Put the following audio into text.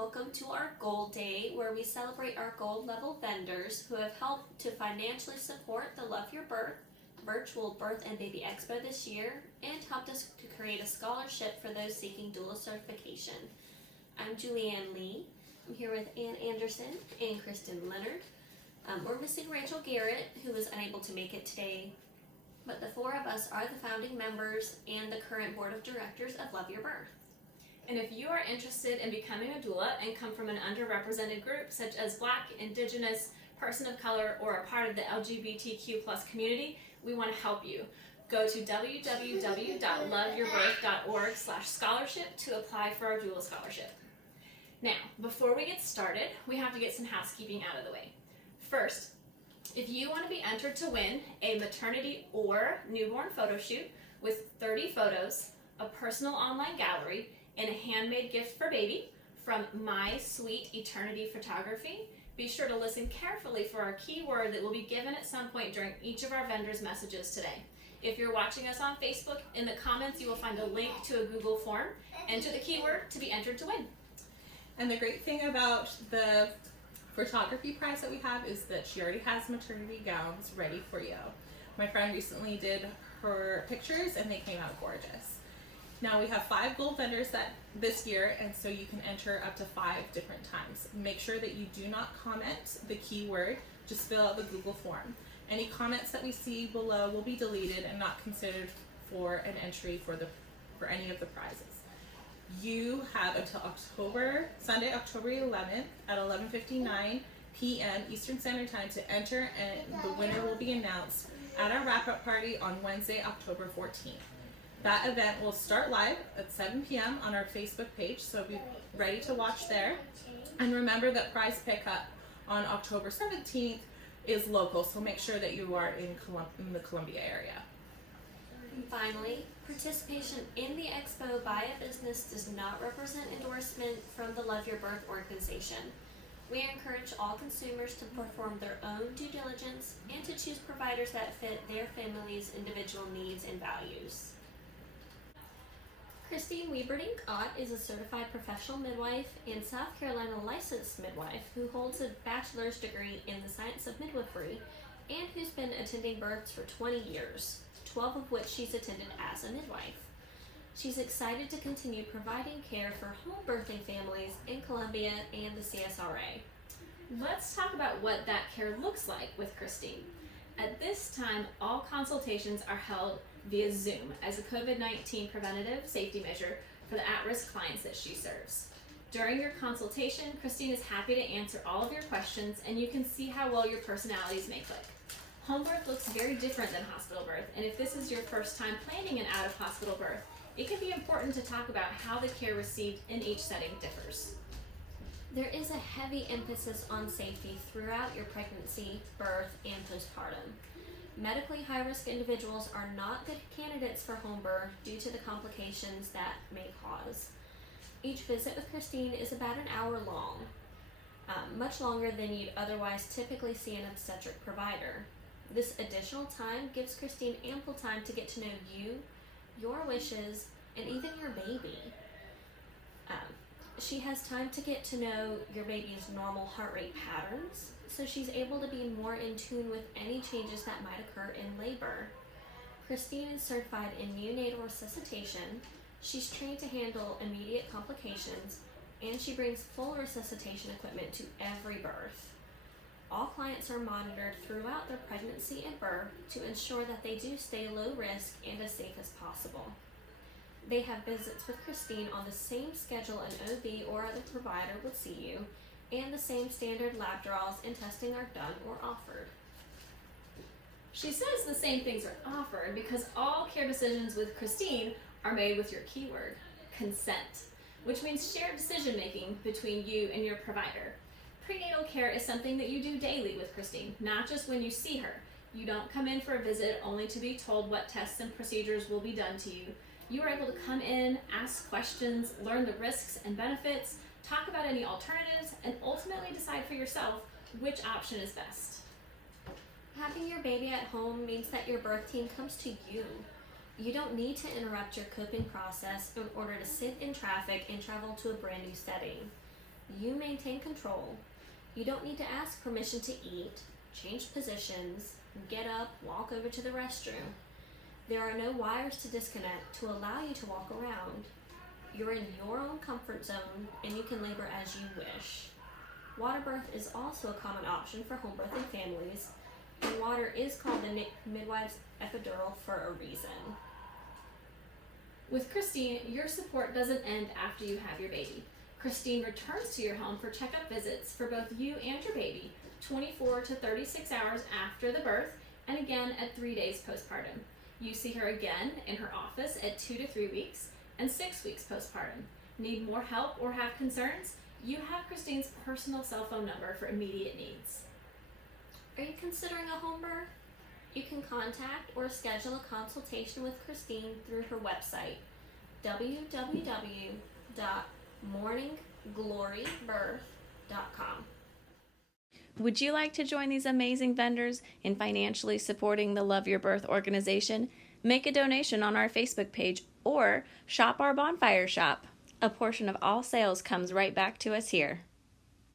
welcome to our Goal Day, where we celebrate our gold level vendors who have helped to financially support the Love Your Birth virtual birth and baby expo this year and helped us to create a scholarship for those seeking doula certification. I'm Julianne Lee. I'm here with Ann Anderson and Kristen Leonard. We're missing Rachel Garrett, who was unable to make it today, but the four of us are the founding members and the current board of directors of Love Your Birth. And if you are interested in becoming a doula and come from an underrepresented group such as Black, Indigenous, person of color, or a part of the LGBTQ+ community, we want to help you. Go to www.loveyourbirth.org/scholarship to apply for our doula scholarship. Now, before we get started, we have to get some housekeeping out of the way. First, if you want to be entered to win a maternity or newborn photo shoot with 30 photos, a personal online gallery, and a handmade gift for baby from My Sweet Eternity Photography, be sure to listen carefully for our keyword that will be given at some point during each of our vendors' messages today. If you're watching us on Facebook, in the comments you will find a link to a Google form. Enter the keyword to be entered to win. And the great thing about the photography prize that we have is that she already has maternity gowns ready for you. My friend recently did her pictures and they came out gorgeous. Now we have 5 gold vendors this year, and so you can enter up to 5 different times. Make sure that you do not comment the keyword, just fill out the Google form. Any comments that we see below will be deleted and not considered for an entry for any of the prizes. You have until Sunday, October 11th at 11:59 p.m. Eastern Standard Time to enter, and the winner will be announced at our wrap-up party on Wednesday, October 14th. That event will start live at 7 p.m. on our Facebook page, so be ready to watch there. And remember that prize pickup on October 17th is local, so make sure that you are in the Columbia area. And finally, participation in the expo by a business does not represent endorsement from the Love Your Birth organization. We encourage all consumers to perform their own due diligence and to choose providers that fit their family's individual needs and values. Wieberding Ott is a certified professional midwife and South Carolina licensed midwife who holds a bachelor's degree in the science of midwifery and who's been attending births for 20 years, 12 of which she's attended as a midwife. She's excited to continue providing care for home birthing families in Columbia and the CSRA. Let's talk about what that care looks like with Christine. At this time, all consultations are held via Zoom as a COVID-19 preventative safety measure for the at-risk clients that she serves. During your consultation, Christine is happy to answer all of your questions, and you can see how well your personalities may click. Home birth looks very different than hospital birth, and if this is your first time planning an out-of-hospital birth, it can be important to talk about how the care received in each setting differs. There is a heavy emphasis on safety throughout your pregnancy, birth, and postpartum. Medically high-risk individuals are not good candidates for home birth due to the complications that may cause. Each visit with Christine is about an hour long, much longer than you'd otherwise typically see an obstetric provider. This additional time gives Christine ample time to get to know you, your wishes, and even your baby. She has time to get to know your baby's normal heart rate patterns, so she's able to be more in tune with any changes that might occur in labor. Christine is certified in neonatal resuscitation. She's trained to handle immediate complications, and she brings full resuscitation equipment to every birth. All clients are monitored throughout their pregnancy and birth to ensure that they do stay low risk and as safe as possible. They have visits with Christine on the same schedule an OB or other provider would see you, and the same standard lab draws and testing are done or offered. She says the same things are offered because all care decisions with Christine are made with your keyword, consent, which means shared decision making between you and your provider. Prenatal care is something that you do daily with Christine, not just when you see her. You don't come in for a visit only to be told what tests and procedures will be done to you. You are able to come in, ask questions, learn the risks and benefits, talk about any alternatives, and ultimately decide for yourself which option is best. Having your baby at home means that your birth team comes to you. You don't need to interrupt your coping process in order to sit in traffic and travel to a brand new setting. You maintain control. You don't need to ask permission to eat, change positions, get up, walk over to the restroom. There are no wires to disconnect to allow you to walk around. You're in your own comfort zone, and you can labor as you wish. Water birth is also a common option for home birthing families, and water is called the midwife's epidural for a reason. With Christine, your support doesn't end after you have your baby. Christine returns to your home for checkup visits for both you and your baby, 24 to 36 hours after the birth, and again at 3 days postpartum. You see her again in her office at 2 to 3 weeks and 6 weeks postpartum. Need more help or have concerns? You have Christine's personal cell phone number for immediate needs. Are you considering a home birth? You can contact or schedule a consultation with Christine through her website, www.morninggloryBirth.com. Would you like to join these amazing vendors in financially supporting the Love Your Birth organization? Make a donation on our Facebook page or shop our bonfire shop. A portion of all sales comes right back to us here.